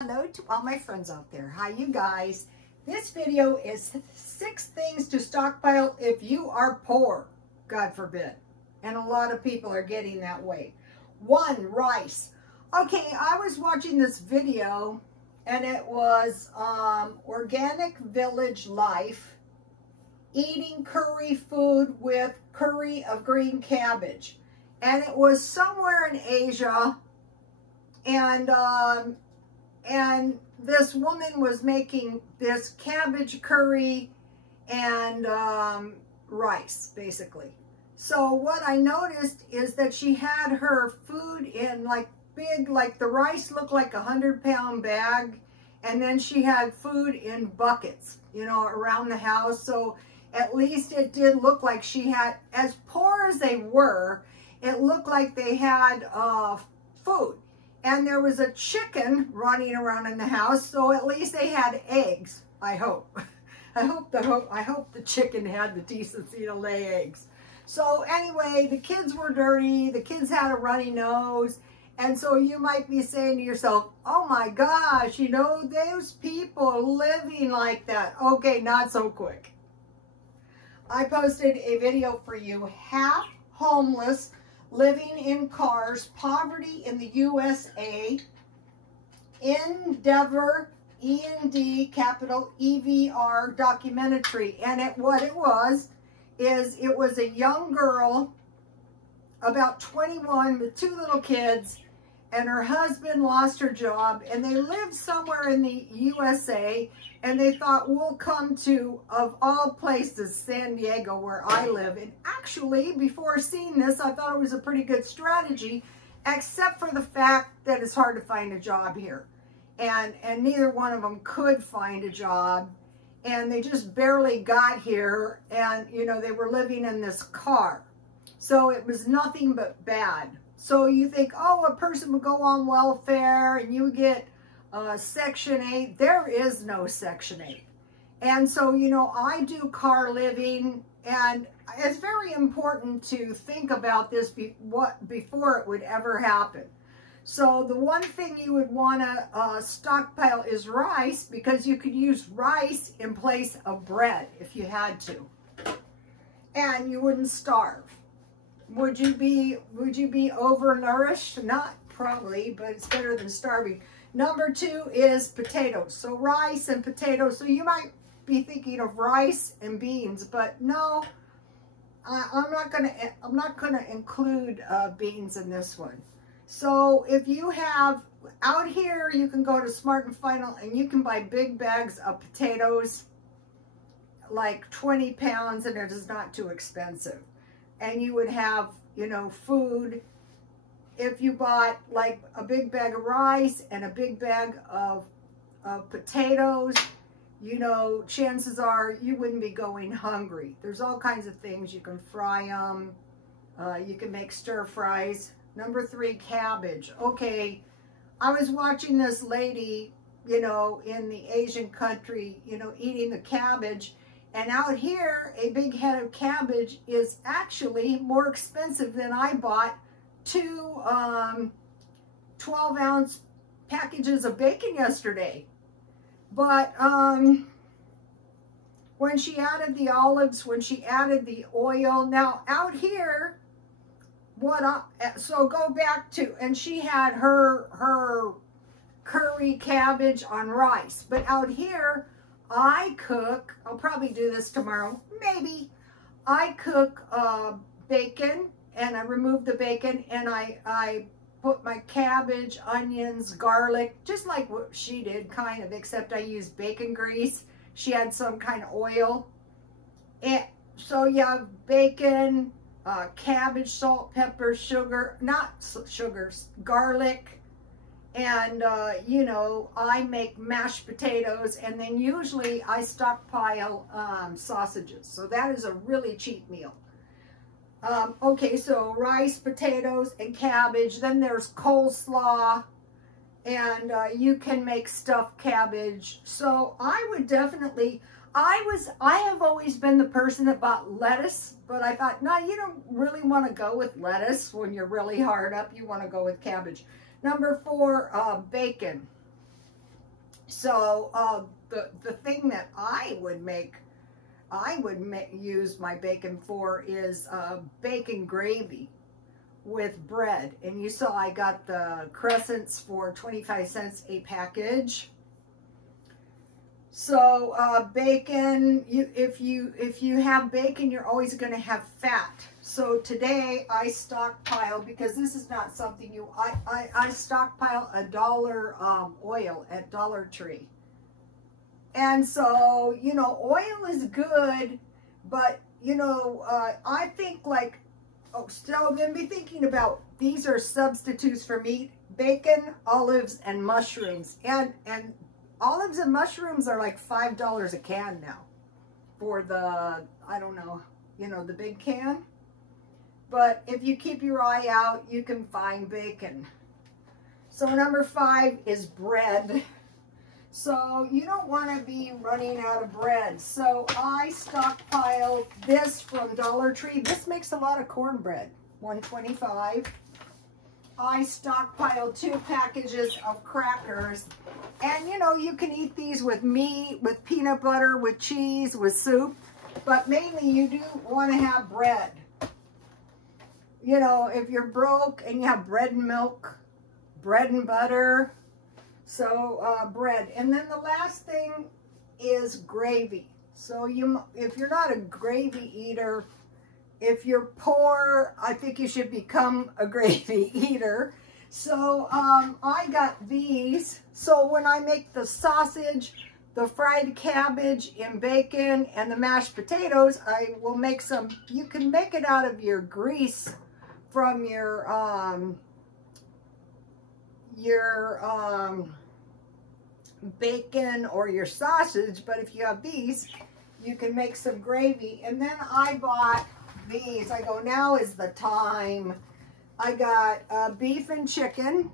Hello to all my friends out there. Hi, you guys. This video is 6 things to stockpile if you are poor, God forbid. And a lot of people are getting that way. 1, rice. Okay, I was watching this video and it was Organic Village Life, eating curry food with curry of green cabbage. And it was somewhere in Asia, and this woman was making this cabbage curry and rice, basically. So what I noticed is that she had her food in like big, like the rice looked like a 100-pound bag, and then she had food in buckets, you know, around the house. So at least it did look like she had, as poor as they were, it looked like they had food. And there was a chicken running around in the house, so at least they had eggs, I hope. I hope the chicken had the decency to lay eggs. So anyway, the kids were dirty, the kids had a runny nose, and so you might be saying to yourself, oh my gosh, you know, those people living like that. Okay, not so quick. I posted a video for you, half homeless, living in cars, poverty in the USA, Endeavor, E-N-D, capital E-V-R, documentary. And what it was a young girl, about 21, with 2 little kids, and her husband lost her job, and they lived somewhere in the USA, and they thought, we'll come to, of all places, San Diego, where I live. And actually, before seeing this, I thought it was a pretty good strategy, except for the fact that it's hard to find a job here. And neither one of them could find a job, and they just barely got here, and, you know, they were living in this car. So it was nothing but bad. So you think, oh, a person would go on welfare and you get Section 8. There is no Section 8. And so, you know, I do car living, and it's very important to think about this before it would ever happen. So the one thing you would want to stockpile is rice, because you could use rice in place of bread if you had to. And you wouldn't starve. Would you be overnourished? Not probably, but it's better than starving. Number 2 is potatoes. So rice and potatoes. So you might be thinking of rice and beans, but no, I'm not gonna include beans in this one. So if you have out here, you can go to Smart & Final and you can buy big bags of potatoes, like 20 pounds, and it is not too expensive. And you would have, you know, food. If you bought like a big bag of rice and a big bag of potatoes, you know, chances are you wouldn't be going hungry. There's all kinds of things. You can fry them. You can make stir fries. Number 3, cabbage. Okay, I was watching this lady, you know, in the Asian country, you know, eating the cabbage. And out here, a big head of cabbage is actually more expensive than I bought 2 12-ounce packages of bacon yesterday. But when she added the olives, when she added the oil, now out here, so go back to, and she had her curry cabbage on rice. But out here, I cook, I'll probably do this tomorrow, maybe. I cook bacon, and I remove the bacon, and I put my cabbage, onions, garlic, just like what she did, kind of, except I used bacon grease. She had some kind of oil. And so you have bacon, cabbage, salt, pepper, sugar, not sugar, garlic. And, you know, I make mashed potatoes, and then usually I stockpile sausages. So that is a really cheap meal. Okay, so rice, potatoes, and cabbage. Then there's coleslaw, and you can make stuffed cabbage. So I would definitely, I have always been the person that bought lettuce, but I thought, no, you don't really want to go with lettuce when you're really hard up. You want to go with cabbage. Number 4, bacon. So the thing that I would use my bacon for is bacon gravy with bread. And you saw I got the crescents for 25 cents a package. So bacon, if you have bacon, you're always going to have fat. So today I stockpile, because this is not something I stockpile $1 oil at Dollar Tree. And so, you know, oil is good, but, you know, I think like, so then be thinking about, these are substitutes for meat: bacon, olives, and mushrooms. And olives and mushrooms are like $5 a can now for the, I don't know, you know, the big can. But if you keep your eye out, you can find bacon. So number 5 is bread. So you don't want to be running out of bread. So I stockpile this from Dollar Tree. This makes a lot of cornbread, $1.25. I stockpile 2 packages of crackers. And you know, you can eat these with meat, with peanut butter, with cheese, with soup. But mainly you do want to have bread. You know, if you're broke and you have bread and milk, bread and butter, so bread. And then the last thing is gravy. So if you're not a gravy eater, if you're poor, I think you should become a gravy eater. So I got these. So when I make the sausage, the fried cabbage and bacon, and the mashed potatoes, I will make some. You can make it out of your grease from your bacon or your sausage, but if you have these, you can make some gravy. And then I bought these. I go, now is the time. I got beef and chicken,